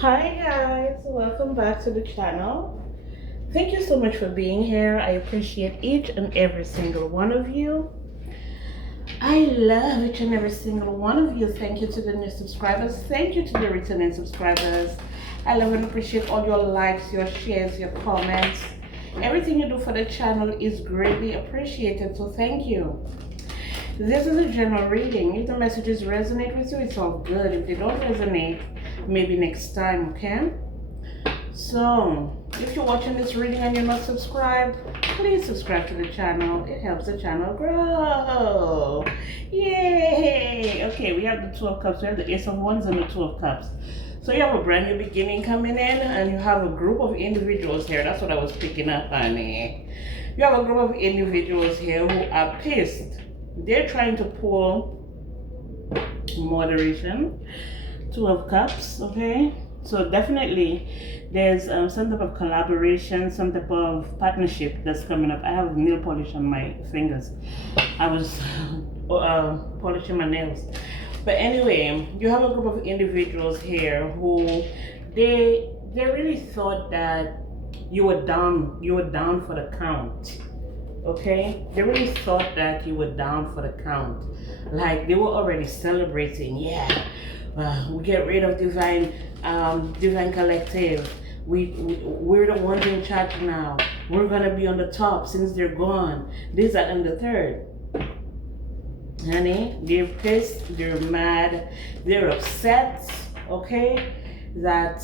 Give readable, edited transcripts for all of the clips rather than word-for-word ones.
Hi guys, welcome back to the channel. Thank you so much for being here. I appreciate each and every single one of you. I love each and every single one of you. Thank you to the new subscribers. Thank you to the returning subscribers. I love and appreciate all your likes, your shares, your comments. Everything you do for the channel is greatly appreciated, so thank you. This is a general reading. If the messages resonate with you, it's all good. If they don't resonate, maybe next time, okay? So, if you're watching this reading and you're not subscribed, please subscribe to the channel. It helps the channel grow. Yay! Okay, we have the Two of Cups. We have the Ace of Wands and the Two of Cups. So you have a brand new beginning coming in, and you have a group of individuals here. That's what I was picking up, honey. You have a group of individuals here who are pissed. They're trying to pull moderation. Two of Cups, okay? So definitely there's some type of collaboration, some type of partnership that's coming up. I have nail polish on my fingers. I was polishing my nails. But anyway, you have a group of individuals here who they really thought that you were down for the count. Okay, they really thought that you were down for the count. Like they were already celebrating. Yeah, we get rid of divine collective. We're the ones in charge now. We're gonna be on the top since they're gone. This, that, and the third. Honey, they're pissed. They're mad. They're upset. Okay, that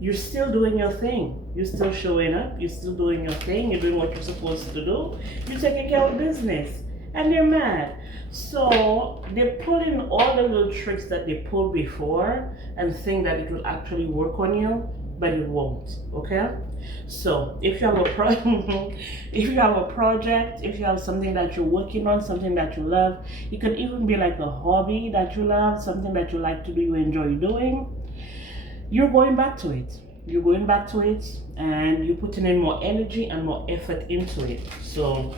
you're still doing your thing. You're still showing up. You're still doing your thing. You're doing what you're supposed to do. You're taking care of business. And they're mad. So they're pulling all the little tricks that they pulled before and think that it will actually work on you, but it won't. Okay? So if you have if you have a project, if you have something that you're working on, something that you love, it could even be like a hobby that you love, something that you like to do, you enjoy doing. You're going back to it. You're going back to it and you're putting in more energy and more effort into it. So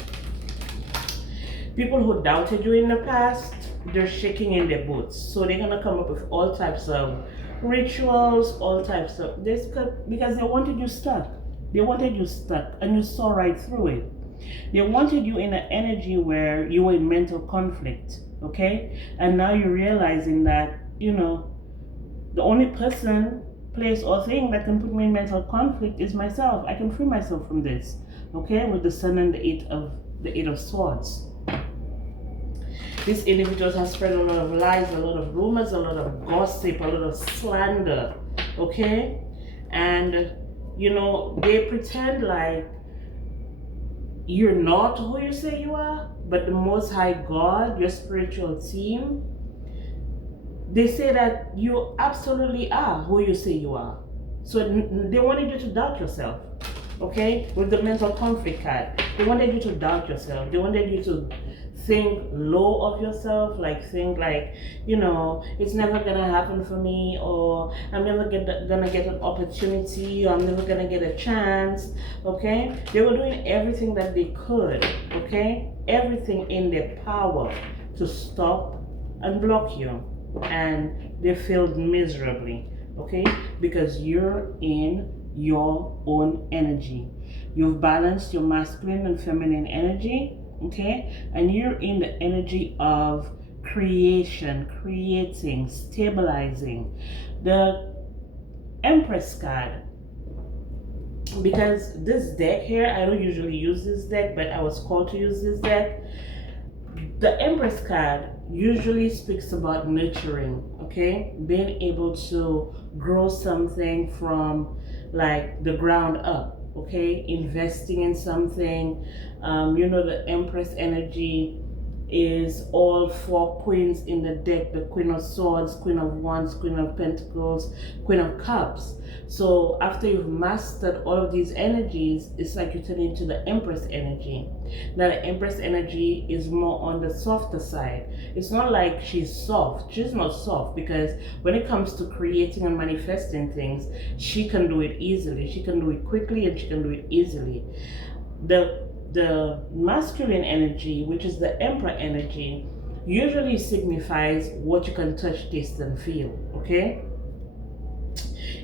people who doubted you in the past, they're shaking in their boots. So they're gonna come up with all types of rituals, all types of this, because they wanted you stuck. They wanted you stuck and you saw right through it. They wanted you in an energy where you were in mental conflict, okay? And now you're realizing that, the only person, place, or thing that can put me in mental conflict is myself. I can free myself from this. Okay, with the Sun and the Eight of Swords. These individuals have spread a lot of lies, a lot of rumors, a lot of gossip, a lot of slander. Okay, and they pretend like you're not who you say you are, but the Most High God, your spiritual team, they say that you absolutely are who you say you are. So they wanted you to doubt yourself, okay? With the mental conflict card, they wanted you to doubt yourself. They wanted you to think low of yourself, think like, it's never gonna happen for me, or I'm never gonna get an opportunity, or I'm never gonna get a chance, okay? They were doing everything that they could, okay? Everything in their power to stop and block you. And they failed miserably, okay? Because you're in your own energy. You've balanced your masculine and feminine energy, okay? And you're in the energy of creation, creating, stabilizing. The Empress card, because this deck here, I don't usually use this deck, but I was called to use this deck. The Empress card usually speaks about nurturing, okay? Being able to grow something from like the ground up, okay? Investing in something. The Empress energy is all four queens in the deck: the Queen of Swords, Queen of Wands, Queen of Pentacles, Queen of Cups. So after you've mastered all of these energies, it's like you turn into the Empress energy. Now the Empress energy is more on the softer side. It's not like she's soft. She's not soft, because when it comes to creating and manifesting things, she can do it easily. She can do it quickly and she can do it easily. The masculine energy, which is the Emperor energy, usually signifies what you can touch, taste, and feel, okay?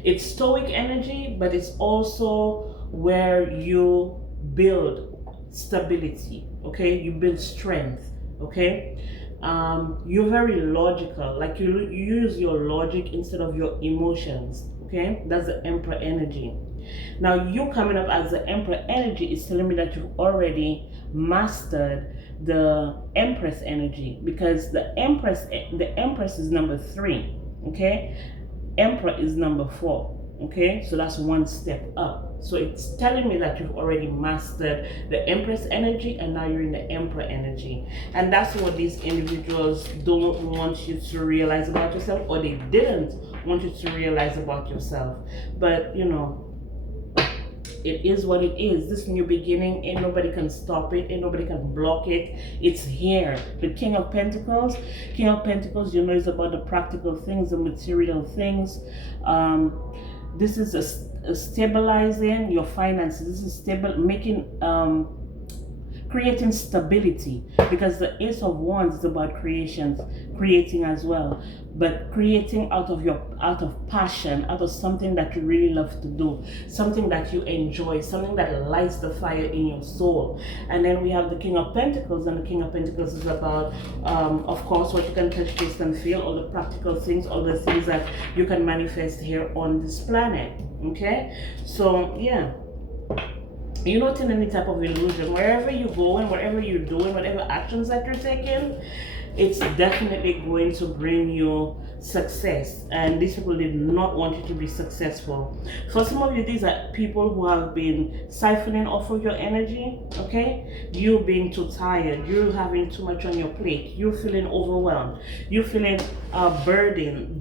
It's stoic energy, but it's also where you build stability, okay? You build strength, okay? You're very logical, like you use your logic instead of your emotions, okay? That's the Emperor energy. Now, you coming up as the Emperor energy is telling me that you've already mastered the Empress energy, because the Empress is number 3, okay? Emperor is number 4, okay? So that's one step up. So it's telling me that you've already mastered the Empress energy, and now you're in the Emperor energy. And that's what these individuals don't want you to realize about yourself, or they didn't want you to realize about yourself. But you know, it is what it is. This new beginning, ain't nobody can stop it, ain't nobody can block it. It's here. The King of Pentacles, you know, is about the practical things, the material things. This is a stabilizing your finances. This is creating stability, because the Ace of Wands is about creating as well, but creating out of passion, out of something that you really love to do, something that you enjoy, something that lights the fire in your soul. And then we have the King of Pentacles, and the King of Pentacles is about, of course, what you can touch, taste, and feel, all the practical things, all the things that you can manifest here on this planet. Okay, so yeah, you're not in any type of illusion. Wherever you go and whatever you're doing, whatever actions that you're taking, it's definitely going to bring you success. And these people did not want you to be successful. For some of you, these are people who have been siphoning off of your energy, okay? You being too tired, you having too much on your plate, you feeling overwhelmed, you feeling overburdened,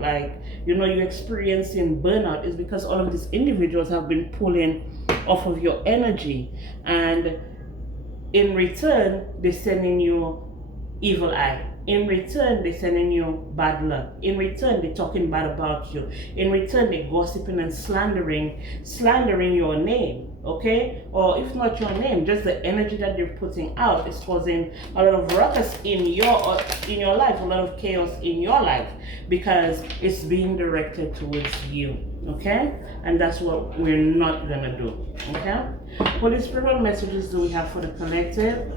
like, you know, you're experiencing burnout. Is because all of these individuals have been pulling off of your energy, and in return they're sending you evil eye. In return, they're sending you bad luck. In return, they're talking bad about you. In return, they're gossiping and slandering your name, okay? Or if not your name, just the energy that they're putting out is causing a lot of ruckus in your life, a lot of chaos in your life, because it's being directed towards you, okay? And that's what we're not gonna do, okay? What spiritual messages do we have for the collective?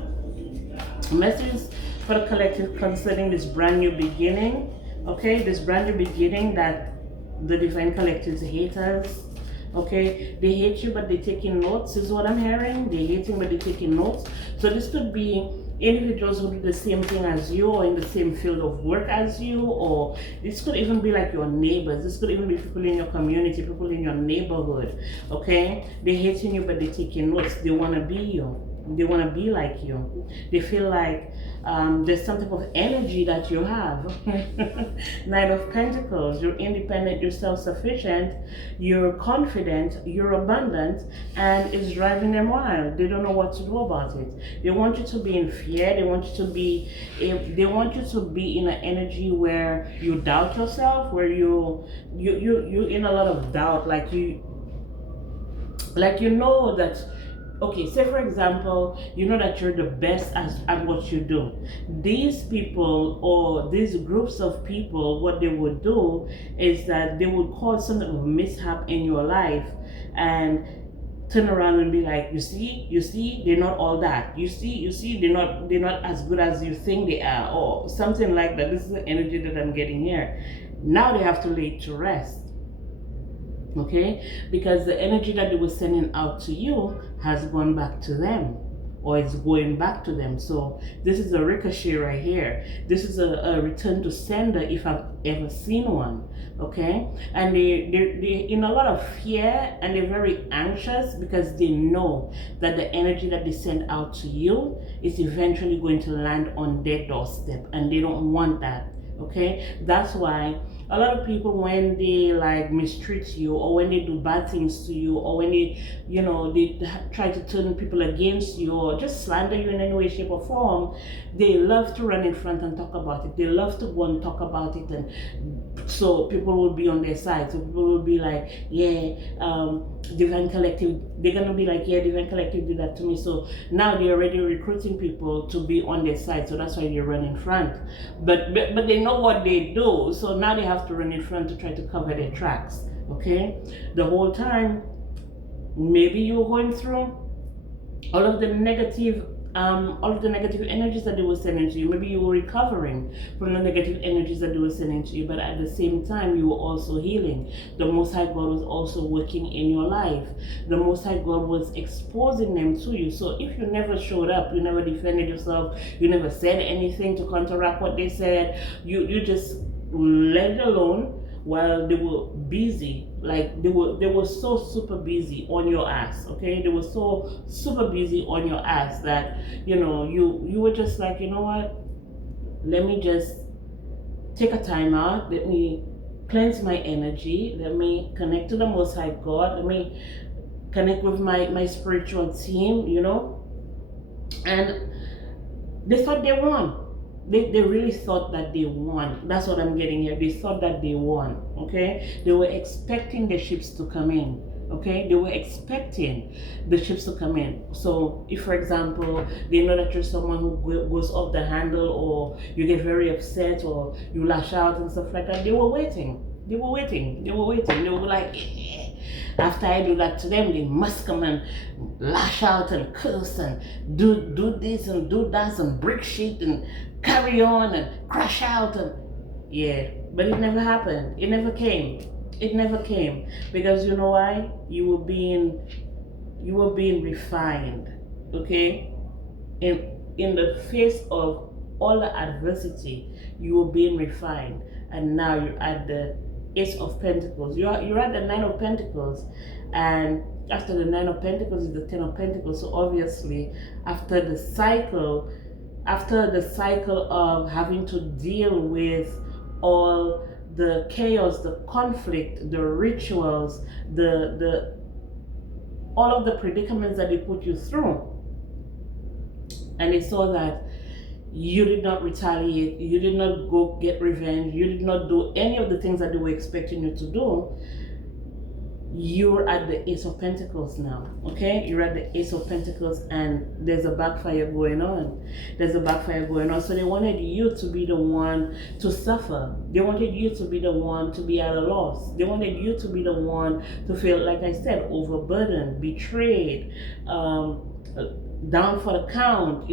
Messages for the collective concerning this brand new beginning, okay? This brand new beginning that the divine collectives hate us, okay? They hate you, but they're taking notes, is what I'm hearing. They're hating, but they're taking notes. So this could be individuals who do the same thing as you, or in the same field of work as you, or this could even be like your neighbors. This could even be people in your community, people in your neighborhood, okay? They're hating you, but they're taking notes. They want to be you. They want to be like you. They feel like there's some type of energy that you have. Knight of Pentacles, you're independent, you're self-sufficient, you're confident, you're abundant, and it's driving them wild. They don't know what to do about it. They want you to be in fear. They want you to be in an energy where you doubt yourself, where you're in a lot of doubt, like you know that. Okay, say for example, you know that you're the best at what you do. These people, or these groups of people, what they would do is that they would cause some kind of mishap in your life and turn around and be like, you see, they're not all that. You see, they're not as good as you think they are, or something like that. This is the energy that I'm getting here. Now they have to lay it to rest. Okay, because the energy that they were sending out to you has gone back to them, or it's going back to them. So this is a ricochet right here. This is a return to sender, if I've ever seen one. Okay, and they're in a lot of fear, and they're very anxious because they know that the energy that they send out to you is eventually going to land on their doorstep, and they don't want that. Okay, that's why A lot of people, when they like mistreat you, or when they do bad things to you, or when they, they try to turn people against you, or just slander you in any way, shape, or form, they love to run in front and talk about it. They love to go and talk about it, and so people will be on their side. So people will be like, yeah, Divine Collective. They're gonna be like, yeah, Divine Collective did that to me. So now they're already recruiting people to be on their side. So that's why they run in front. But they know what they do. So now they have to run in front to try to cover their tracks. Okay, the whole time, maybe you're going through all of the negative energies that they were sending to you. Maybe you were recovering from the negative energies that they were sending to you, but at the same time you were also healing. The Most High God was also working in your life. The Most High God was exposing them to you. So if you never showed up, you never defended yourself, you never said anything to counteract what they said, you just let it alone while they were busy. Like they were so super busy on your ass. Okay, they were so super busy on your ass that you were just like, you know what, let me just take a time out, let me cleanse my energy, let me connect to the Most High God, let me connect with my spiritual team, and they thought they won. They really thought that they won. That's what I'm getting here. They thought that they won. Okay? They were expecting the ships to come in. Okay? They were expecting the ships to come in. So if, for example, they know that you're someone who goes off the handle, or you get very upset, or you lash out and stuff like that, they were waiting. They were waiting. They were waiting. They were like, after I do that to them, they must come and lash out and curse and do this and do that and break shit and carry on and crash out, and yeah, but it never happened. It never came. It never came, because you know why? You were being refined. Okay, in the face of all the adversity, you were being refined, and now you're at the Ace of Pentacles. You're at the Nine of Pentacles, and after the Nine of Pentacles is the Ten of Pentacles. So obviously, after the cycle of having to deal with all the chaos, the conflict, the rituals, the all of the predicaments that they put you through, and they saw that you did not retaliate, you did not go get revenge, you did not do any of the things that they were expecting you to do, you're at the Ace of Pentacles now. Okay, you're at the Ace of Pentacles, and there's a backfire going on. So they wanted you to be the one to suffer. They wanted you to be the one to be at a loss. They wanted you to be the one to feel, like I said, overburdened, betrayed, down for the count,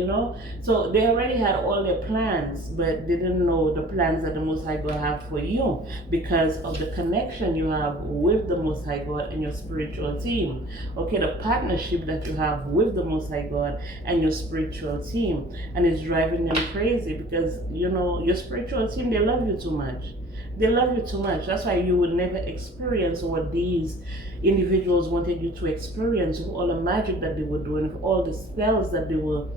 So they already had all their plans, but they didn't know the plans that the Most High God have for you, because of the connection you have with the Most High God and your spiritual team. Okay, the partnership that you have with the Most High God and your spiritual team, and it's driving them crazy, because your spiritual team, they love you too much. They love you too much. That's why you will never experience what these individuals wanted you to experience, with all the magic that they were doing, with all the spells that they were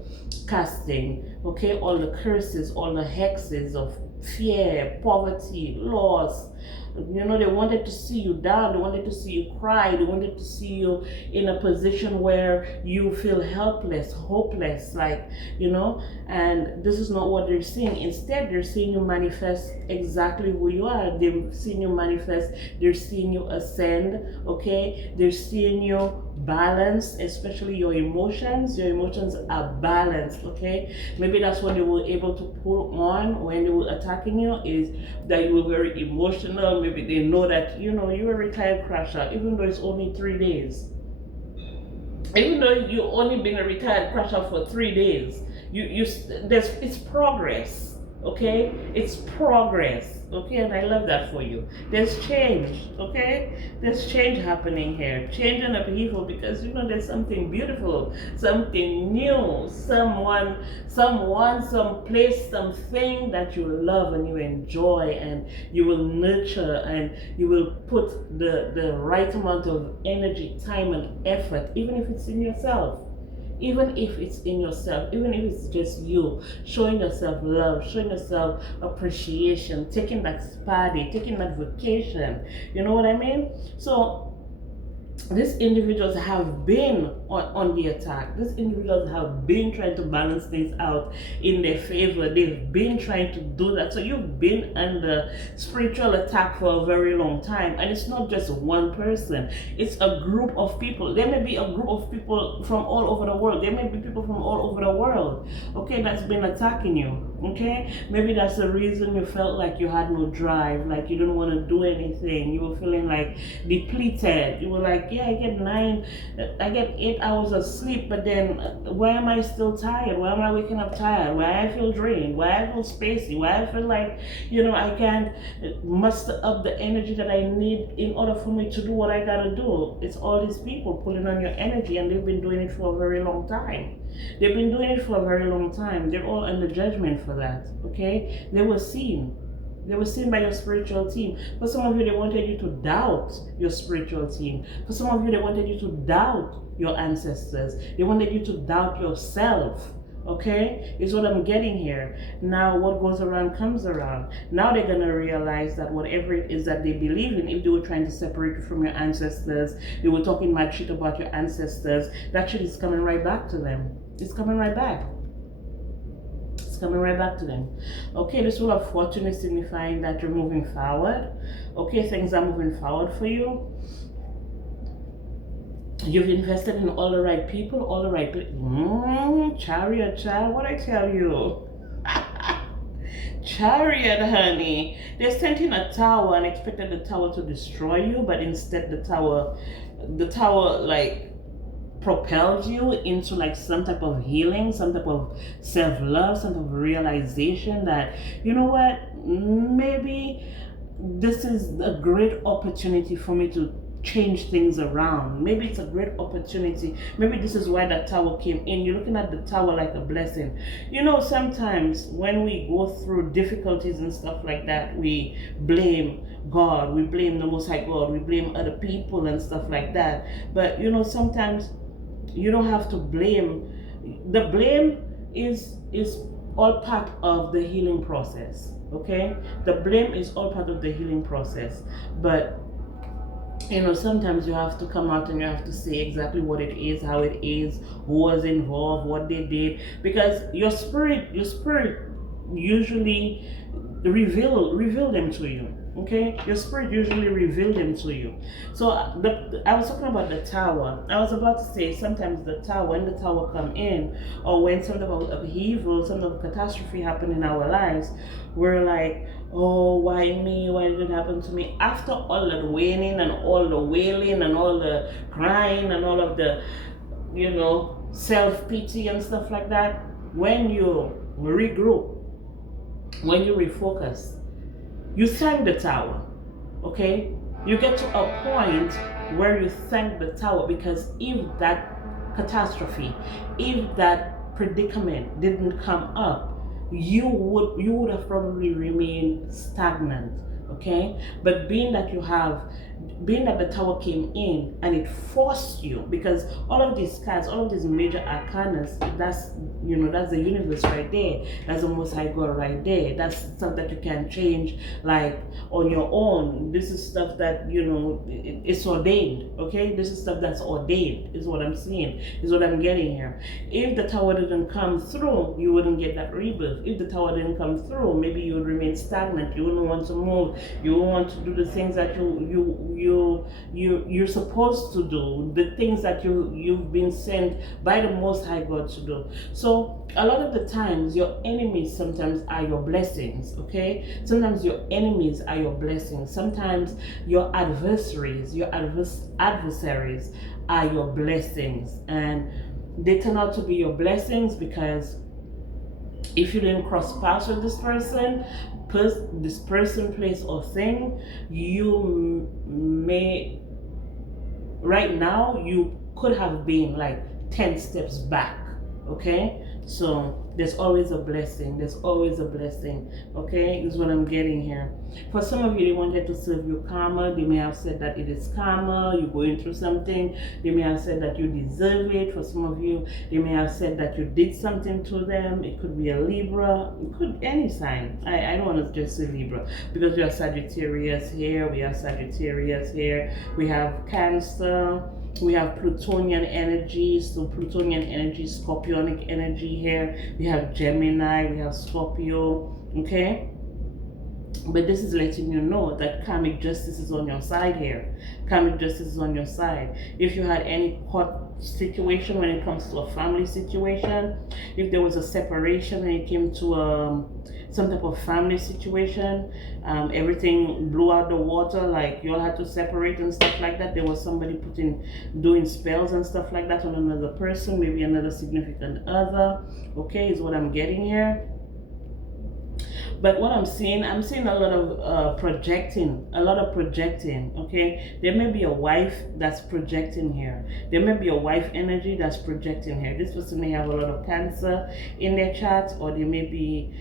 casting, okay, all the curses, all the hexes of fear, poverty, loss. They wanted to see you down, they wanted to see you cry, they wanted to see you in a position where you feel helpless, hopeless, and this is not what they're seeing. Instead, they're seeing you manifest exactly who you are. They're seeing you manifest, they're seeing you ascend, okay? They're seeing you balanced, especially your emotions. Your emotions are balanced, okay? Maybe that's what they were able to pull on when they were attacking you, is that you were very emotional. Maybe they know that, you're a retired crasher, even though it's only 3 days. Even though you've only been a retired crasher for 3 days, it's progress, okay? It's progress, okay? And I love that for you. There's change, okay? There's change happening here, change and upheaval, because there's something beautiful, something new, someone, some place, something that you love and you enjoy, and you will nurture, and you will put the right amount of energy, time, and effort, even if it's in yourself. even if it's in yourself, even if it's just you, showing yourself love, showing yourself appreciation, taking that spa day, taking that vacation. You know what I mean? So these individuals have been on the attack. These individuals have been trying to balance things out in their favor. They've been trying to do that. So you've been under spiritual attack for a very long time. And it's not just one person, it's a group of people. There may be a group of people from all over the world. There may be people from all over the world, okay, that's been attacking you. Okay, maybe that's the reason you felt like you had no drive, like you didn't want to do anything. You were feeling like depleted. You were like, yeah, I get 8 hours of sleep, but then why am I still tired? Why am I waking up tired? Why I feel drained? Why I feel spacey? Why I feel like, I can't muster up the energy that I need in order for me to do what I gotta do. It's all these people pulling on your energy, and they've been doing it for a very long time. They've been doing it for a very long time. They're all under judgment for that. Okay? They were seen. They were seen by your spiritual team. For some of you, they wanted you to doubt your spiritual team. For some of you, they wanted you to doubt your ancestors. They wanted you to doubt yourself. Okay? Is what I'm getting here. Now, what goes around comes around. Now they're going to realize that whatever it is that they believe in, if they were trying to separate you from your ancestors, they were talking mad shit about your ancestors, that shit is coming right back to them. It's coming right back. It's coming right back to them. Okay, this Wheel of Fortune is signifying that you're moving forward. Okay, things are moving forward for you. You've invested in all the right people, all the right Chariot, child, what I tell you? Chariot, honey. They sent in a tower and expected the tower to destroy you, but instead the tower like propelled you into like some type of healing, some type of self-love, some type of realization that, you know what, maybe this is a great opportunity for me to change things around. Maybe it's a great opportunity. Maybe this is why that tower came in. You're looking at the tower like a blessing. Sometimes when we go through difficulties and stuff like that, we blame God, we blame the Most High God, we blame other people and stuff like that. But sometimes you don't have to blame. The blame is all part of the healing process. Okay, the blame is all part of the healing process. But sometimes you have to come out and you have to say exactly what it is, how it is, who was involved, what they did, because your spirit usually reveal them to you. Okay, your spirit usually reveal them to you. So I was talking about the tower. I was about to say sometimes the tower, when the tower come in, or when some type of upheaval, some type of catastrophe happen in our lives, we're like, oh, why me? Why did it happen to me? After all the wailing and all the wailing and all the crying and all of the, self-pity and stuff like that, when you regroup, when you refocus, you thank the tower. Okay? You get to a point where you thank the tower, because if that catastrophe, if that predicament didn't come up, you would have probably remained stagnant. Okay, but being that the tower came in and it forced you, because all of these cards, all of these major arcanas, that's the universe right there, that's the Most High God right there, that's stuff that you can change like on your own. This is stuff that it's ordained. Okay, this is stuff that's ordained, is what I'm saying, is what I'm getting here. If the tower didn't come through, you wouldn't get that rebirth. If the tower didn't come through, maybe you would remain stagnant. You wouldn't want to move. You wouldn't want to do the things that you're supposed to do, the things that you've been sent by the Most High God to do. So a lot of the times your enemies sometimes are your blessings. Okay, sometimes your enemies are your blessings. Sometimes your adversaries are your blessings, and they turn out to be your blessings because if you didn't cross paths with this person, place, or thing, you may, right now, you could have been like 10 steps back. Okay, So there's always a blessing. There's always a blessing. Okay, is what I'm getting here. For some of you, they wanted to serve you karma. They may have said that it is karma. You're going through something. They may have said that you deserve it. For some of you, they may have said that you did something to them. It could be a Libra. It could any sign. I don't want to just say Libra because we have Sagittarius here. We have Sagittarius here. We have Cancer. We have Plutonian energy, so Plutonian energy, Scorpionic energy here. We have Gemini, we have Scorpio, okay? But this is letting you know that karmic justice is on your side here. Karmic justice is on your side. If you had any court situation when it comes to a family situation, if there was a separation when it came to some type of family situation, everything blew out the water, like you all had to separate and stuff like that. There was somebody doing spells and stuff like that on another person, maybe another significant other, okay, is what I'm getting here. But what I'm seeing a lot of projecting, okay? There may be a wife that's projecting here. There may be a wife energy that's projecting here. This person may have a lot of Cancer in their chart, or they may be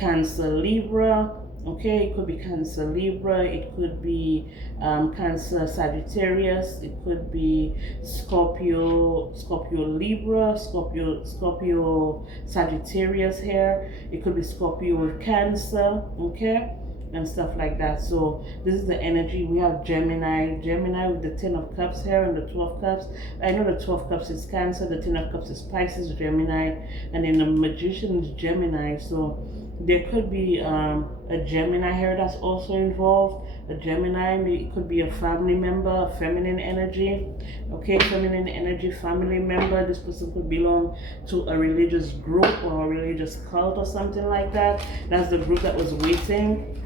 Cancer Libra, okay? It could be Cancer Libra, it could be Cancer Sagittarius, it could be Scorpio Libra, Scorpio Sagittarius here, it could be Scorpio with Cancer, okay, and stuff like that. So this is the energy. We have Gemini with the 10 of Cups here and the 2 of Cups. I know the 2 of Cups is Cancer, the 10 of Cups is Pisces, Gemini, and then the Magician is Gemini. So there could be a Gemini here that's also involved. A Gemini, it could be a family member, a feminine energy. Okay, feminine energy, family member. This person could belong to a religious group or a religious cult or something like that. That's the group that was waiting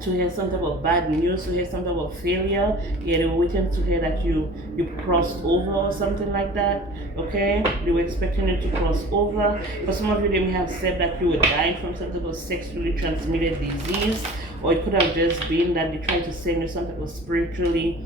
to hear some type of bad news, to hear some type of failure. Yeah, they were waiting to hear that you crossed over or something like that. Okay, they were expecting you to cross over. For some of you, they may have said that you were dying from some type of sexually transmitted disease, or it could have just been that they tried to send you some type of spiritually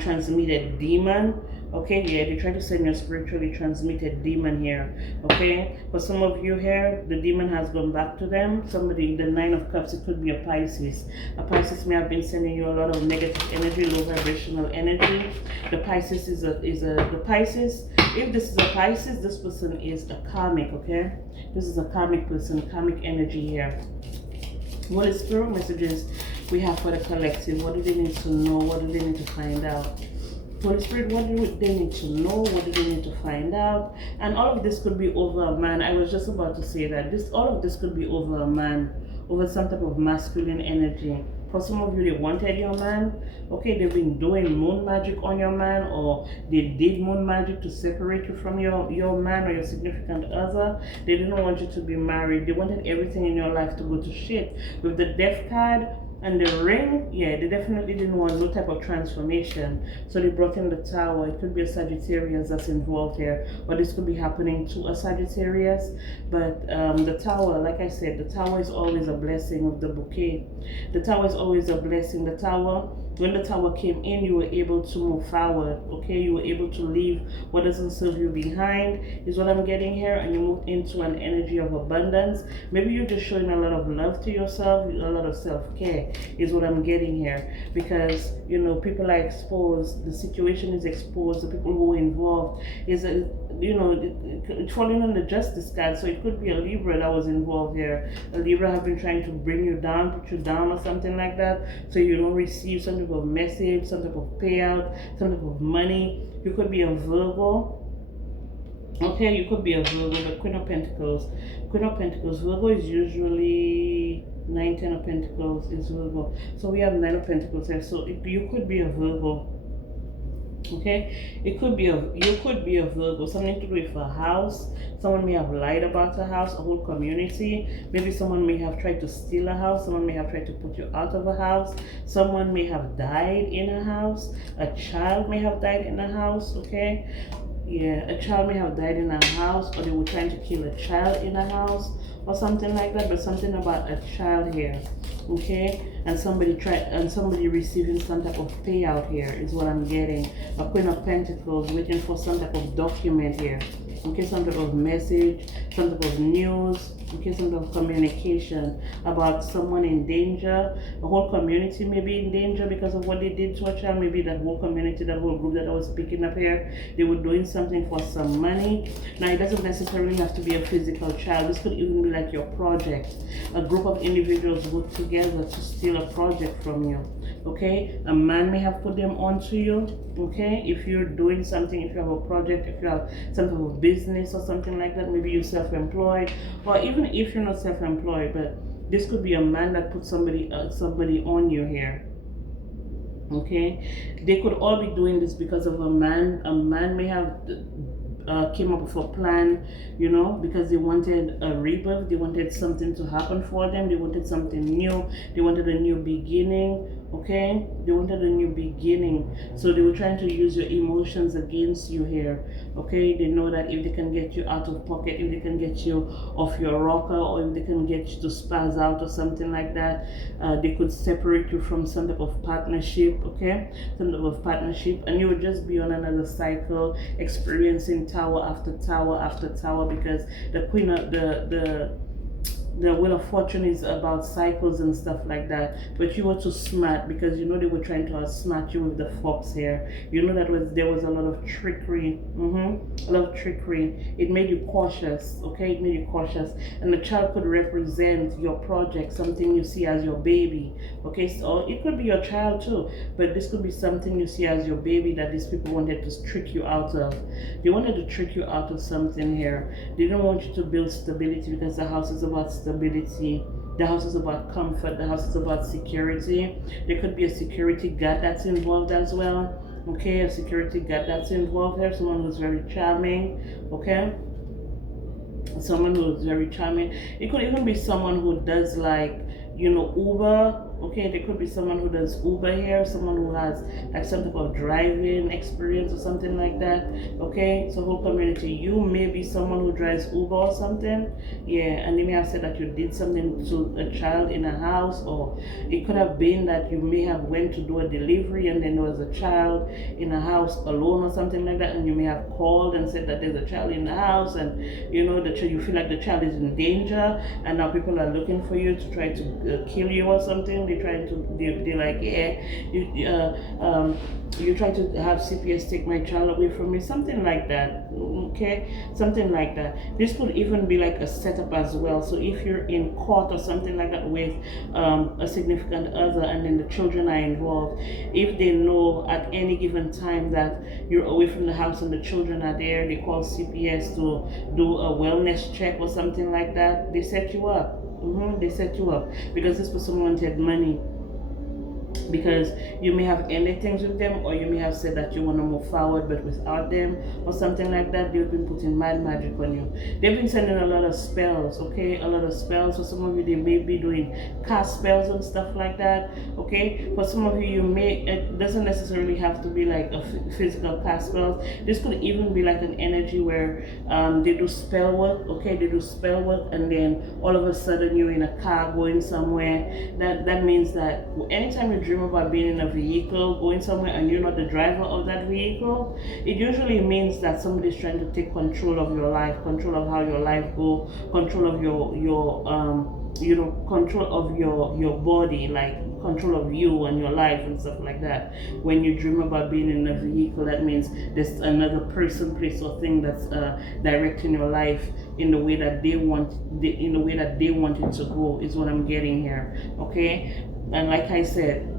transmitted demon. Okay, yeah, they try to send you a spiritually transmitted demon here. Okay, for some of you here, the demon has gone back to them. Somebody, the 9 of Cups, it could be a Pisces. A Pisces may have been sending you a lot of negative energy, low vibrational energy. The Pisces is the Pisces. If this is a Pisces, this person is a karmic. Okay, this is a karmic person, karmic energy here. What is spirit messages we have for the collective? What do they need to know? What do they need to find out? Holy Spirit, what do they need to know? What do they need to find out? And all of this could be over a man. I was just about to say that all of this could be over a man, over some type of masculine energy. For some of you, they wanted your man. Okay, they've been doing moon magic on your man, or they did moon magic to separate you from your man or your significant other. They didn't want you to be married. They wanted everything in your life to go to shit. With the Death card and the Ring, yeah, they definitely didn't want no type of transformation. So they brought in the Tower. It could be a Sagittarius that's involved here, or this could be happening to a Sagittarius. But the Tower, like I said, the Tower is always a blessing with the bouquet. The Tower is always a blessing. The Tower, when the Tower came in, you were able to move forward. Okay, you were able to leave what doesn't serve you behind, is what I'm getting here, and you move into an energy of abundance. Maybe you're just showing a lot of love to yourself, a lot of self-care, is what I'm getting here. Because, you know, people are exposed, the situation is exposed, the people who are involved is, it's falling on the Justice card. So it could be a Libra that was involved here. A Libra have been trying to bring you down, put you down or something like that, so you don't receive some type of message, some type of payout, some type of money. You could be a Virgo. Okay, you could be a Virgo, but Queen of Pentacles, Virgo is usually 9, 10 of Pentacles is Virgo. So we have 9 of Pentacles here. So you could be a Virgo. Okay, you could be a Virgo. Something to do with a house. Someone may have lied about a house, a whole community. Maybe someone may have tried to steal a house. Someone may have tried to put you out of a house. Someone may have died in a house. A child may have died in a house. Okay, yeah, a child may have died in a house, or they were trying to kill a child in a house or something like that. But something about a child here. Okay, and somebody receiving some type of payout here is what I'm getting. A Queen of Pentacles waiting for some type of document here. okay, some type of message, some type of news, okay, some type of communication about someone in danger. A whole community may be in danger because of what they did to a child. Maybe that whole community, that whole group that I was picking up here, they were doing something for some money. Now, it doesn't necessarily have to be a physical child. This could even be like your project. A group of individuals work together to steal a project from you. Okay, a man may have put them onto you. Okay, if you're doing something, if you have a project, if you have some type of business or something like that, maybe you're self-employed, or even if you're not self-employed, but this could be a man that put somebody on you here. Okay, they could all be doing this because of a man. A man may have came up with a plan, you know, because they wanted a rebirth, they wanted something to happen for them, they wanted something new, they wanted a new beginning. Okay, they wanted a new beginning, so they were trying to use your emotions against you here. Okay, they know that if they can get you out of pocket, if they can get you off your rocker, or if they can get you to spaz out or something like that, they could separate you from some type of partnership. Okay, some type of partnership, and you would just be on another cycle, experiencing tower after tower after tower, because the queen of the Wheel of Fortune is about cycles and stuff like that. But you were too smart, because you know they were trying to outsmart you with the fox here. You know that there was a lot of trickery. A lot of trickery. It made you cautious. Okay, it made you cautious. And the child could represent your project, something you see as your baby. Okay, so it could be your child too, but this could be something you see as your baby that these people wanted to trick you out of. They wanted to trick you out of something here. They didn't want you to build stability, because the house is about stability. The house is about comfort. The house is about security. There could be a security guard that's involved as well. Okay, a security guard that's involved here. Someone who's very charming. Okay, someone who's very charming. It could even be someone who does, like, you know, Uber. Okay, there could be someone who does Uber here, someone who has like some type of driving experience or something like that. Okay, so whole community, you may be someone who drives Uber or something. Yeah, and they may have said that you did something to a child in a house, or it could have been that you may have went to do a delivery and then there was a child in a house alone or something like that, and you may have called and said that there's a child in the house, and you know that you feel like the child is in danger, and now people are looking for you to try to kill you or something. They're trying to, they're like, yeah, you try to have CPS take my child away from me, something like that. Okay, something like that. This could even be like a setup as well. So if you're in court or something like that with a significant other, and then the children are involved, if they know at any given time that you're away from the house and the children are there, they call CPS to do a wellness check or something like that. They set you up. They set you up because this person wanted money, because you may have ended things with them, or you may have said that you want to move forward but without them or something like that. They've been putting mad magic on you. They've been sending a lot of spells. Okay, a lot of spells. For some of you, they may be doing cast spells and stuff like that. Okay, for some of you, it doesn't necessarily have to be like a physical cast spells. This could even be like an energy where they do spell work. Okay, they do spell work, and then all of a sudden you're in a car going somewhere. That means that anytime you dream about being in a vehicle going somewhere and you're not the driver of that vehicle, it usually means that somebody's trying to take control of your life, control of how your life go, control of control of your body, like control of you and your life and stuff like that. When you dream about being in a vehicle, that means there's another person, place, or thing that's directing your life in the way that they want it to go, is what I'm getting here. Okay, and like I said,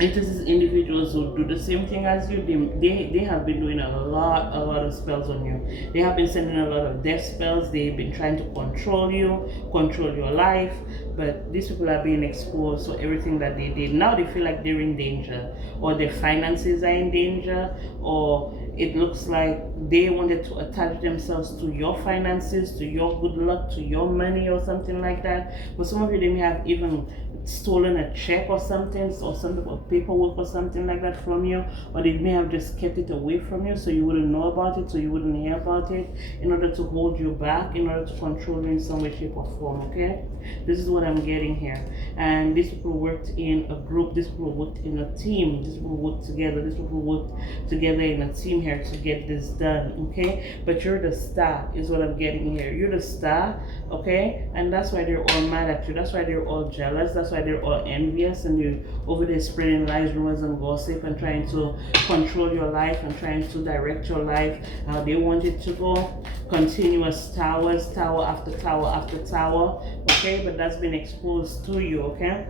it is individuals who do the same thing as you. They have been doing a lot of spells on you. They have been sending a lot of death spells. They've been trying to control you, control your life, but these people are being exposed. So everything that they did, now they feel like they're in danger, or their finances are in danger, or it looks like they wanted to attach themselves to your finances, to your good luck, to your money, or something like that. For some of you, they may have even stolen a check or something, or some type of paperwork or something like that from you, or they may have just kept it away from you so you wouldn't know about it, so you wouldn't hear about it, in order to hold you back, in order to control you in some way, shape, or form. Okay, this is what I'm getting here. And these people worked in a group, these people worked in a team, these people worked together, these people worked together in a team here to get this done. done, okay? But you're the star, is what I'm getting here. You're the star, okay? And that's why they're all mad at you. That's why they're all jealous. That's why they're all envious, and they're over there spreading lies, rumors, and gossip, and trying to control your life and trying to direct your life how they want it to go. Continuous towers, tower after tower after tower, okay? But that's been exposed to you, okay?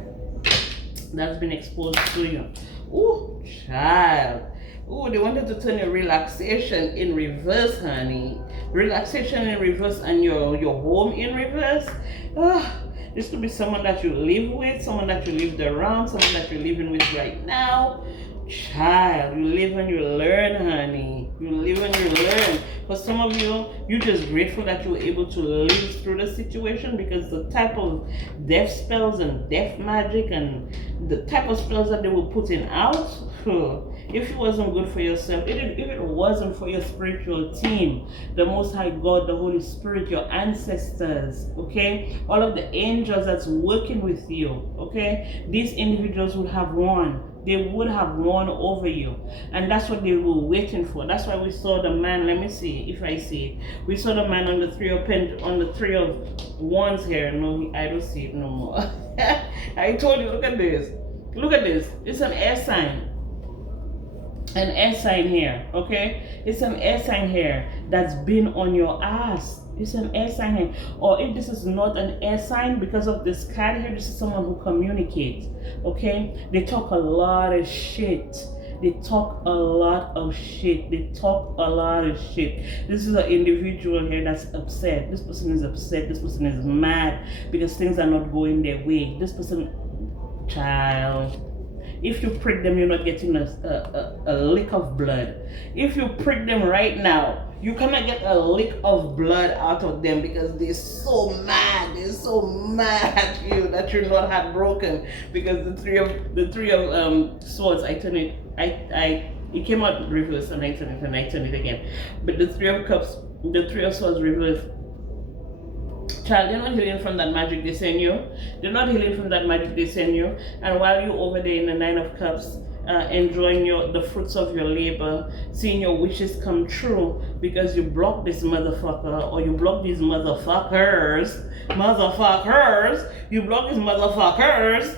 That's been exposed to you. Ooh, child. Ooh, they wanted to turn your relaxation in reverse, honey. Relaxation in reverse and your home in reverse. This could be someone that you live with, someone that you lived around, someone that you're living with right now. Child, you live and you learn, honey. You live and you learn. For some of you, you're just grateful that you were able to live through the situation, because the type of death spells and death magic and the type of spells that they were putting out, if it wasn't good for yourself, if it wasn't for your spiritual team, the Most High God, the Holy Spirit, your ancestors, okay, all of the angels that's working with you, okay, these individuals would have won. They would have won over you, and that's what they were waiting for. That's why we saw the man. Let me see if I see it. We saw the man on the three of wands here. No, I don't see it no more. I told you. Look at this. Look at this. It's an air sign. An air sign here, okay? It's an air sign here that's been on your ass. It's an air sign here. Or if this is not an air sign, because of this card here, this is someone who communicates, okay? They talk a lot of shit. They talk a lot of shit. They talk a lot of shit. This is an individual here that's upset. This person is upset. This person is mad because things are not going their way. This person, child, if you prick them, you're not getting a lick of blood. If you prick them right now, you cannot get a lick of blood out of them, because they're so mad. They're so mad at you that you're not heartbroken. Because the three of swords, I turn it. It came out reverse, and I turn it, and I turn it again. But the three of cups, the three of swords reverse. Child, they're not healing from that magic they send you. They're not healing from that magic they send you. And while you're over there in the Nine of Cups, enjoying the fruits of your labor, seeing your wishes come true, because you block this motherfucker, or you block these motherfuckers, you block these motherfuckers.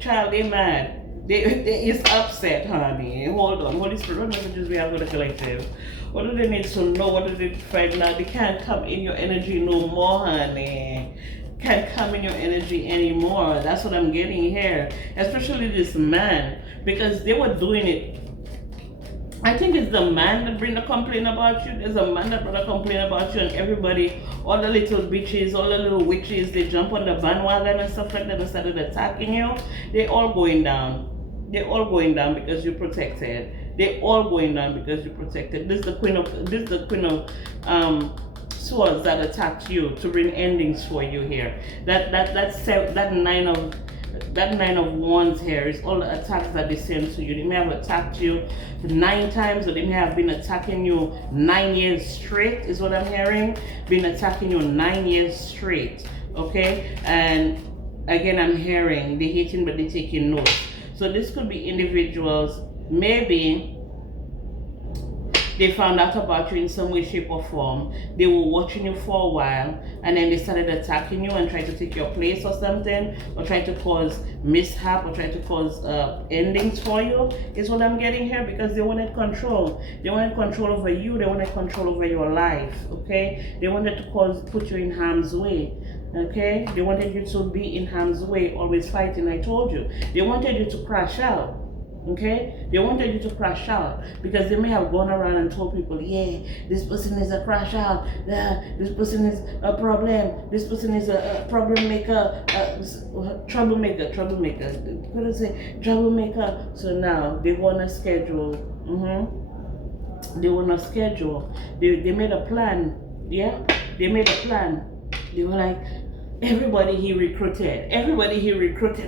Child, they mad. They is upset, honey. Hold on. Holy Spirit, what messages we have for the collective? What do they need to know? What do they find now? They can't come in your energy no more, honey. Can't come in your energy anymore. That's what I'm getting here. Especially this man. Because they were doing it. I think it's the man that bring the complaint about you. There's a man that brought a complaint about you, and everybody, all the little bitches, all the little witches, they jump on the bandwagon and stuff like that and started attacking you. They all going down. They're all going down because you're protected. They're all going down because you're protected. This is the queen of swords that attacked you to bring endings for you here. That nine of wands here is all the attacks that they send to you. They may have attacked you 9 times, or they may have been attacking you 9 years straight, is what I'm hearing. Been attacking you 9 years straight. Okay? And again, I'm hearing they hating but they taking notes. So this could be individuals, maybe they found out about you in some way, shape, or form. They were watching you for a while, and then they started attacking you and trying to take your place or something, or trying to cause mishap, or trying to cause endings for you, is what I'm getting here, because they wanted control. They wanted control over you. They wanted control over your life, okay? They wanted to put you in harm's way. Okay, they wanted you to be in harm's way, always fighting. I told you, they wanted you to crash out. Okay, they wanted you to crash out, because they may have gone around and told people, yeah, this person is a crash out, this person is a problem, this person is a problem maker, troublemaker. What is it? Troublemaker. So now they want to schedule. They want to schedule. They made a plan. Yeah, they made a plan. They were like, everybody he recruited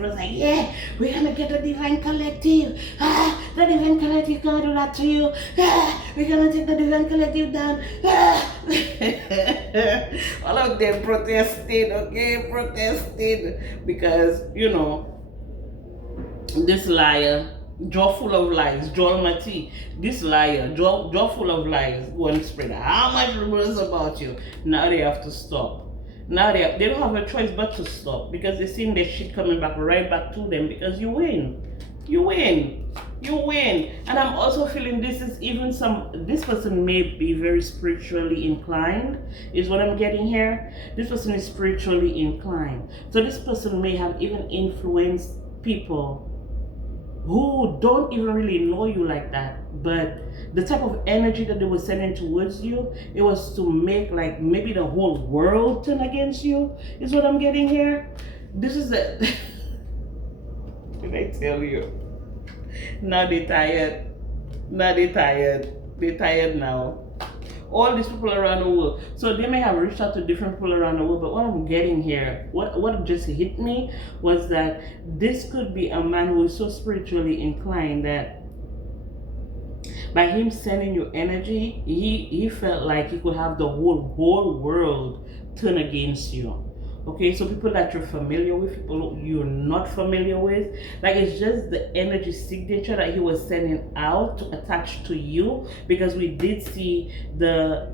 was like, yeah, we're gonna get a divine collective. The divine collective can't do that to you. We're gonna take the divine collective down. All of them protested, because, you know, this liar, Jaw full of lies. Joel Mati, this liar, jaw full of lies, go and spread how much rumors about you. Now they have to stop. Now they don't have a choice but to stop because they're seeing their shit coming back right back to them because you win. You win. You win. And I'm also feeling this person may be very spiritually inclined, is what I'm getting here. This person is spiritually inclined. So this person may have even influenced people who don't even really know you like that, but the type of energy that they were sending towards you, it was to make like maybe the whole world turn against you, is what I'm getting here. This is the did I tell you? Now they tired. Now they tired. They tired now. All these people around the world. So they may have reached out to different people around the world, but what I'm getting here, what just hit me was that this could be a man who is so spiritually inclined that by him sending you energy, he felt like he could have the whole world turn against you. Okay, so people that you're familiar with, people you're not familiar with, like it's just the energy signature that he was sending out to attach to you, because we did see the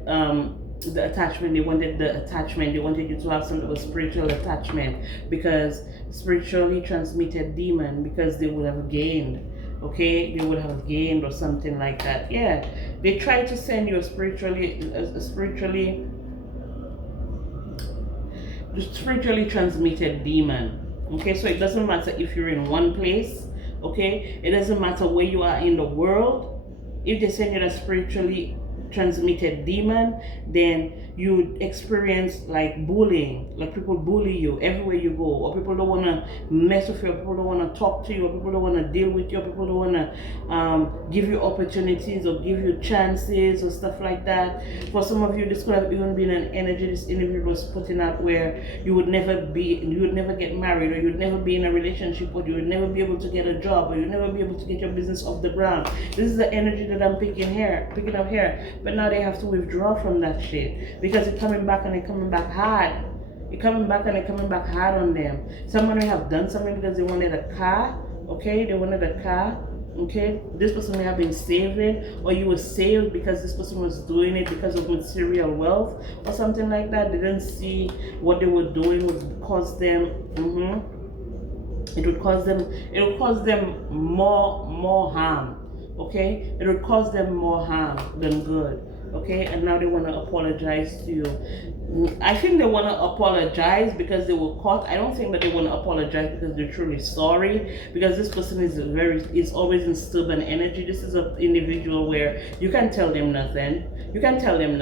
attachment. They wanted the attachment. They wanted you to have some sort of spiritual attachment, because spiritually transmitted demon, because they would have gained. Okay, they would have gained or something like that. Yeah, they tried to send you a spiritually transmitted demon. Okay, so it doesn't matter if you're in one place. Okay, it doesn't matter where you are in the world. If they send you a spiritually transmitted demon, then you experience like bullying, like people bully you everywhere you go, or people don't want to mess with you, or people don't want to talk to you, or people don't want to deal with you, or people don't want to give you opportunities or give you chances or stuff like that. For some of you, this could have even been an energy this individual was putting out, where you would never get married, or you would never be in a relationship, or you would never be able to get a job, or you would never be able to get your business off the ground. This is the energy that I'm picking up here. But now they have to withdraw from that shit, because it's coming back and it's coming back hard. It's coming back and it's coming back hard on them. Someone may have done something because they wanted a car. Okay, they wanted a car. Okay, this person may have been saving, or you were saved because this person was doing it because of material wealth or something like that. They didn't see what they were doing would cause them. It would cause them more harm. Okay, it would cause them more harm than good. Okay, and now they want to apologize to you. I think they want to apologize because they were caught. I don't think that they want to apologize because they're truly sorry, because this person is always in stubborn energy. This is an individual where you can't tell them nothing. Okay, you can't tell them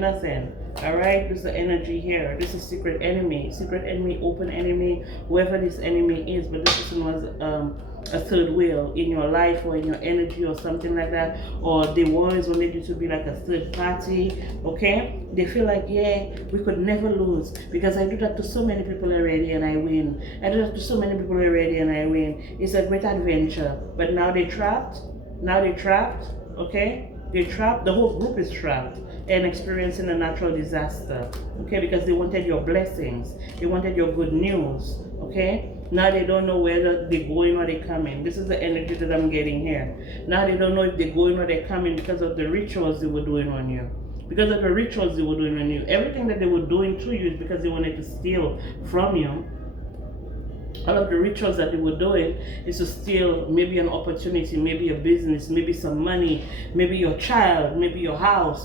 nothing. All right, this is the energy here. This is secret enemy, open enemy, whoever this enemy is. But this person was a third wheel in your life or in your energy or something like that, or they always wanted you to be like a third party. Okay, they feel like, yeah, we could never lose, because I do that to so many people already and I win. I do that to so many people already and I win. It's a great adventure, but now they're trapped. Okay, they're trapped. The whole group is trapped and experiencing a natural disaster. Okay, because they wanted your blessings, they wanted your good news. Okay, now they don't know whether they're going or they're coming. This is the energy that I'm getting here. Now they don't know if they're going or they're coming because of the rituals they were doing on you. Because of the rituals they were doing on you. Everything that they were doing to you is because they wanted to steal from you. All of the rituals that they were doing is to steal maybe an opportunity, maybe a business, maybe some money, maybe your child, maybe your house,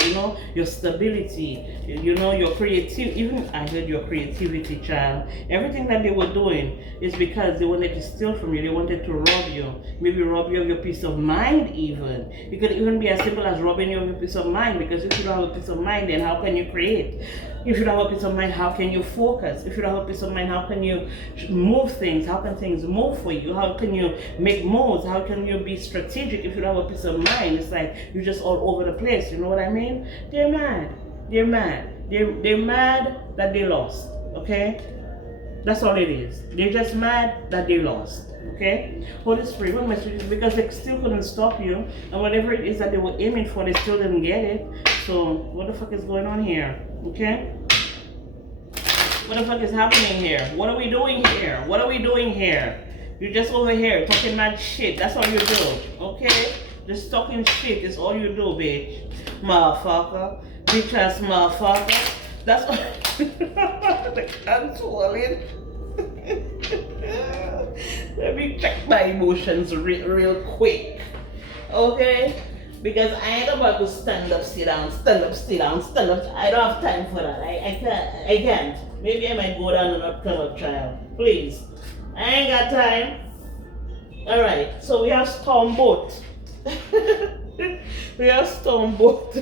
your stability, your creativity. Even I heard your creativity, child. Everything that they were doing is because they wanted to steal from you. They wanted to rob you. Maybe rob you of your peace of mind even. It could even be as simple as robbing you of your peace of mind, because if you don't have a peace of mind, then how can you create? If you don't have a peace of mind, how can you focus? If you don't have a peace of mind, how can you move things? How can things move for you? How can you make moves? How can you be strategic if you don't have a peace of mind? It's like you're just all over the place. You know what I mean? They're mad. They're mad that they lost. Okay? That's all it is. They're just mad that they lost. Okay? Holy Spirit, what message is, because they still couldn't stop you, and whatever it is that they were aiming for, they still didn't get it. So what the fuck is going on here? Okay? What the fuck is happening here? What are we doing here? You're just over here talking mad shit. That's all you do. Okay? Just talking shit is all you do, bitch. Motherfucker. Bitch ass motherfucker. That's all. The controlling. Let me check my emotions real quick. Okay? Because I ain't about to stand up, sit down, stand up, sit down, stand up. I don't have time for that. I can't. Maybe I might go down and not come up, child. Please. I ain't got time. Alright, so we have storm boat. We have storm boat.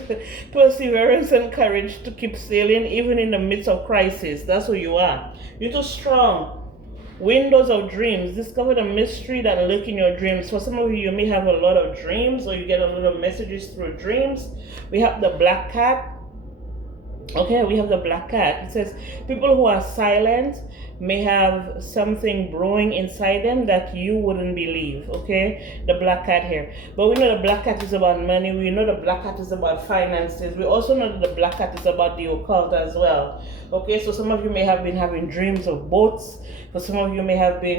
Perseverance and courage to keep sailing even in the midst of crisis. That's who you are. You're too strong. Windows of dreams. Discover the mystery that lurk in your dreams. For some of you, you may have a lot of dreams or you get a lot of messages through dreams. We have the black cat. Okay, we have the black cat. It says people who are silent may have something brewing inside them that you wouldn't believe. Okay, the black cat here. But we know the black cat is about money. We know the black cat is about finances. We also know that the black cat is about the occult as well. Okay, so some of you may have been having dreams of boats. For some of you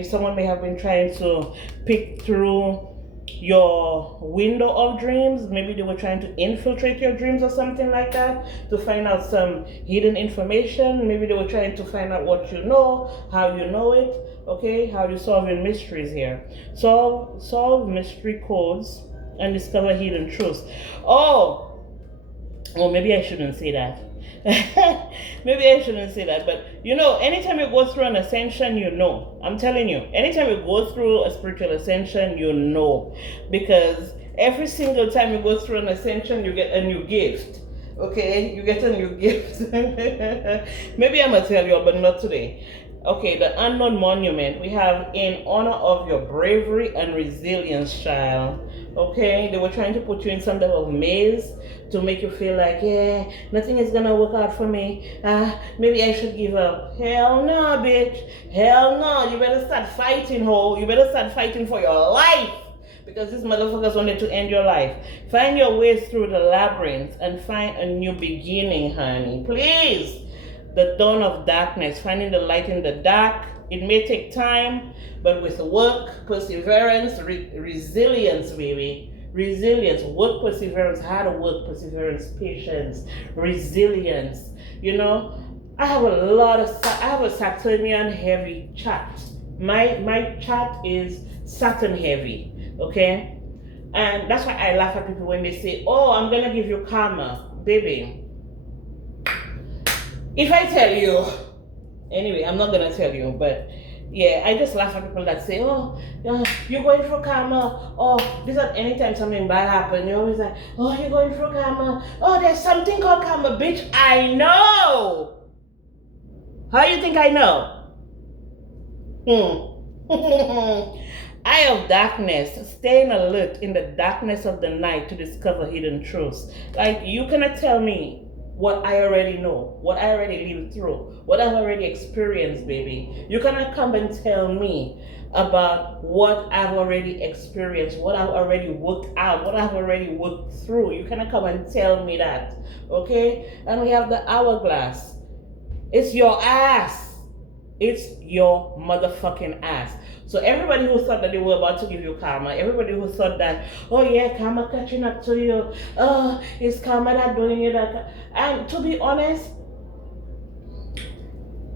someone may have been trying to pick through your window of dreams. Maybe they were trying to infiltrate your dreams or something like that to find out some hidden information. Maybe they were trying to find out what you know, how you know it, okay, how you solving mysteries here. Solve mystery codes and discover hidden truths. Oh, maybe I shouldn't say that. Maybe I shouldn't say that, but you know, anytime you go through an ascension, you know. I'm telling you, anytime you go through a spiritual ascension, you know. Because every single time you go through an ascension, you get a new gift. Okay? You get a new gift. Maybe I'm going to tell you, but not today. Okay, the unknown monument. We have in honor of your bravery and resilience, child. Okay, they were trying to put you in some type of maze to make you feel like, yeah, nothing is gonna work out for me. Maybe I should give up. Hell no, bitch. Hell no. You better start fighting, ho. You better start fighting for your life. Because these motherfuckers wanted to end your life. Find your way through the labyrinth and find a new beginning, honey. Please. The dawn of darkness, finding the light in the dark. It may take time, but with work, perseverance, resilience, baby. Resilience, work, perseverance, hard work, perseverance, patience, resilience. You know, I have a Saturnian heavy chart. My chart is Saturn heavy, okay? And that's why I laugh at people when they say, oh, I'm gonna give you karma. Baby, if I tell you, anyway, I'm not gonna tell you, but yeah, I just laugh at people that say, oh, you're going through karma. Oh, this is anytime something bad happens, you're always like, oh, you're going through karma. Oh, there's something called karma, bitch. I know. How you think I know? Eye of darkness, staying alert in the darkness of the night to discover hidden truths. Like, you cannot tell me what I already know, what I already lived through, what I've already experienced, baby. You cannot come and tell me about what I've already experienced, what I've already worked out, what I've already worked through. You cannot come and tell me that, okay? And we have the hourglass. It's your ass. It's your motherfucking ass. So everybody who thought that they were about to give you karma, everybody who thought that, oh yeah, karma catching up to you, oh, it's karma that doing you that. And to be honest,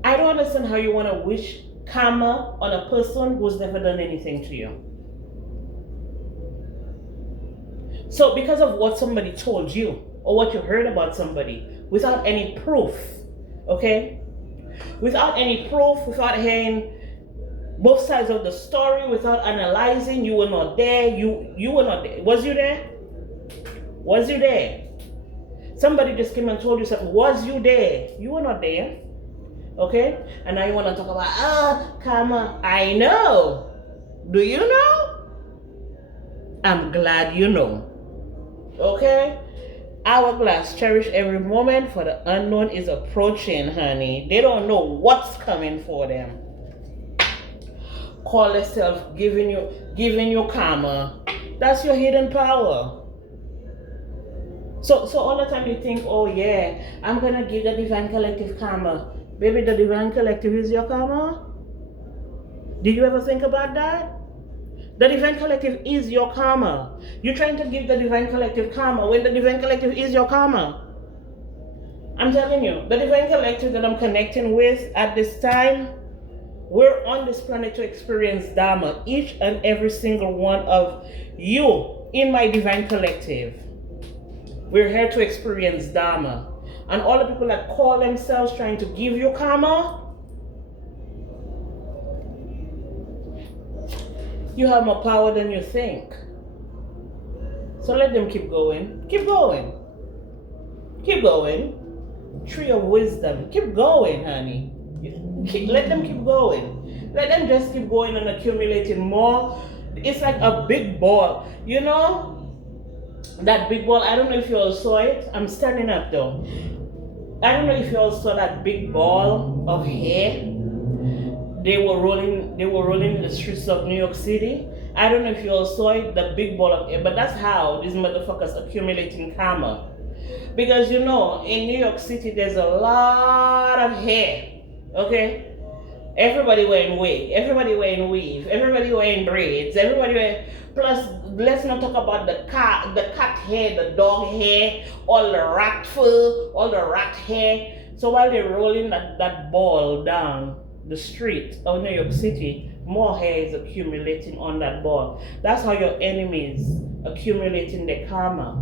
I don't understand how you want to wish karma on a person who's never done anything to you. So because of what somebody told you or what you heard about somebody without any proof, okay? Without any proof, without hearing both sides of the story, without analyzing, you were not there. You were not there. Was you there? Was you there? Somebody just came and told you something. Was you there? You were not there. Okay? And now you want to talk about, karma. I know. Do you know? I'm glad you know. Okay? Hourglass, cherish every moment, for the unknown is approaching, honey. They don't know what's coming for them. Call yourself giving you karma. That's your hidden power. So all the time you think, oh yeah, I'm gonna give the divine collective karma. Baby, the divine collective is your karma. Did you ever think about that? The divine collective is your karma. You're trying to give the divine collective karma when the divine collective is your karma. I'm telling you, the divine collective that I'm connecting with at this time, we're on this planet to experience Dharma. Each and every single one of you in my divine collective. We're here to experience Dharma. And all the people that call themselves trying to give you karma, you have more power than you think. So let them keep going. Keep going. Keep going. Tree of wisdom. Keep going, honey. Let them keep going. Let them just keep going and accumulating more. It's like a big ball. You know, that big ball, I don't know if you all saw it. I'm standing up though. I don't know if you all saw that big ball of hair. They were rolling in the streets of New York City. I don't know if you all saw it, the big ball of hair, but that's how these motherfuckers accumulating karma. Because you know, in New York City there's a lot of hair. Okay? Everybody wearing wig, everybody wearing weave, everybody wearing braids, everybody wearing, plus let's not talk about the cat hair, the dog hair, all the rat fur, all the rat hair. So while they're rolling that ball down the street of New York City, more hair is accumulating on that ball. That's how your enemies accumulating their karma.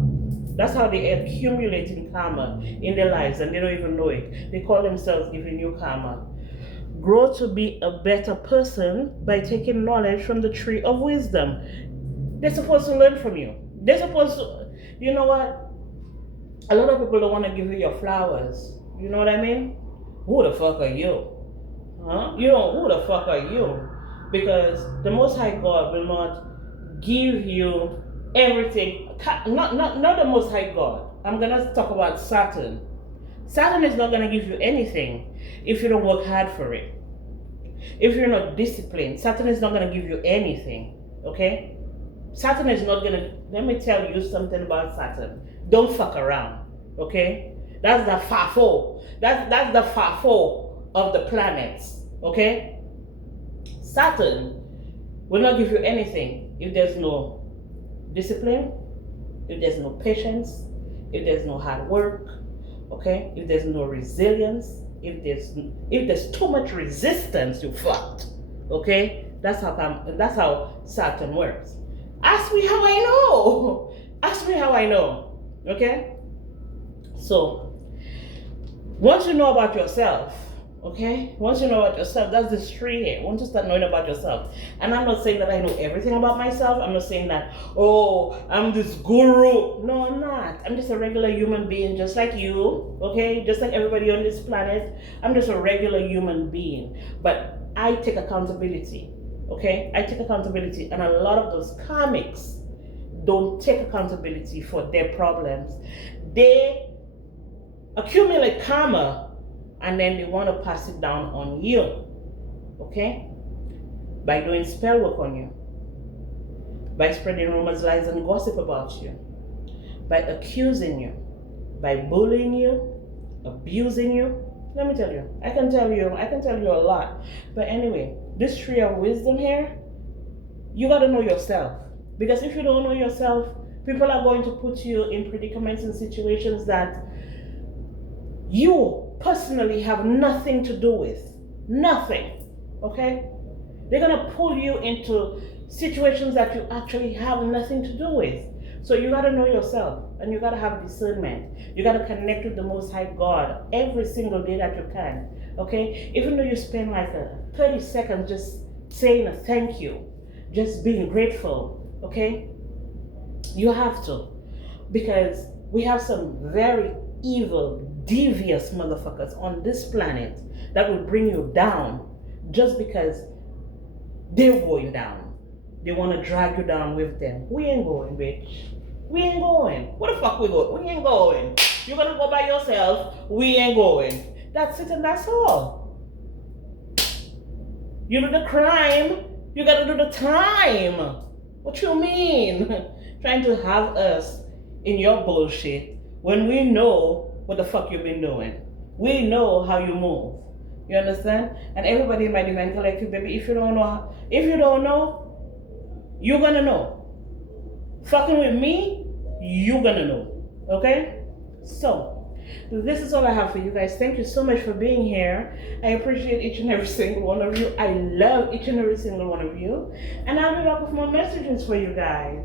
That's how they're accumulating karma in their lives and they don't even know it. They call themselves giving you karma. Grow to be a better person by taking knowledge from the tree of wisdom. They're supposed to learn from you. They're supposed to, you know what? A lot of people don't want to give you your flowers. You know what I mean? Who the fuck are you? Huh? You know, who the fuck are you? Because the Most High God will not give you everything. Not the Most High God. I'm going to talk about Saturn. Saturn is not going to give you anything if you don't work hard for it. If you're not disciplined, Saturn is not going to give you anything. Okay? Saturn is not going to, let me tell you something about Saturn. Don't fuck around. Okay? That's the fafo. That's the fafo of the planets. Okay? Saturn will not give you anything if there's no discipline, if there's no patience, if there's no hard work, okay? If there's no resilience, if there's too much resistance, you fucked. Okay? That's how Saturn works. Ask me how I know. Ask me how I know. Okay? So once you know about yourself, okay? Once you know about yourself, that's the tree here. Once you start knowing about yourself. And I'm not saying that I know everything about myself. I'm not saying that, oh, I'm this guru. No, I'm not. I'm just a regular human being just like you, okay? Just like everybody on this planet. I'm just a regular human being. But I take accountability, okay? I take accountability. And a lot of those karmics don't take accountability for their problems. They accumulate karma and then they want to pass it down on you, okay? By doing spell work on you, by spreading rumors, lies, and gossip about you, by accusing you, by bullying you, abusing you. Let me tell you, I can tell you a lot. But anyway, this tree of wisdom here, you got to know yourself. Because if you don't know yourself, people are going to put you in predicaments and situations that you personally have nothing to do with. Nothing. Okay? They're going to pull you into situations that you actually have nothing to do with. So you got to know yourself and you got to have discernment. You got to connect with the Most High God every single day that you can. Okay? Even though you spend like 30 seconds just saying a thank you, just being grateful. Okay? You have to. Because we have some very evil, devious motherfuckers on this planet that will bring you down just because they're going down. They want to drag you down with them. We ain't going, bitch. We ain't going. Where the fuck we going? We ain't going. You're gonna go by yourself. We ain't going. That's it and that's all. You do the crime, you gotta do the time. What you mean? Trying to have us in your bullshit when we know what the fuck you've been doing. We know how you move. You understand? And everybody in my divine collective, baby, if you don't know, you're gonna know. Fucking with me, you're gonna know. Okay? So, this is all I have for you guys. Thank you so much for being here. I appreciate each and every single one of you. I love each and every single one of you. And I'll be back with more messages for you guys.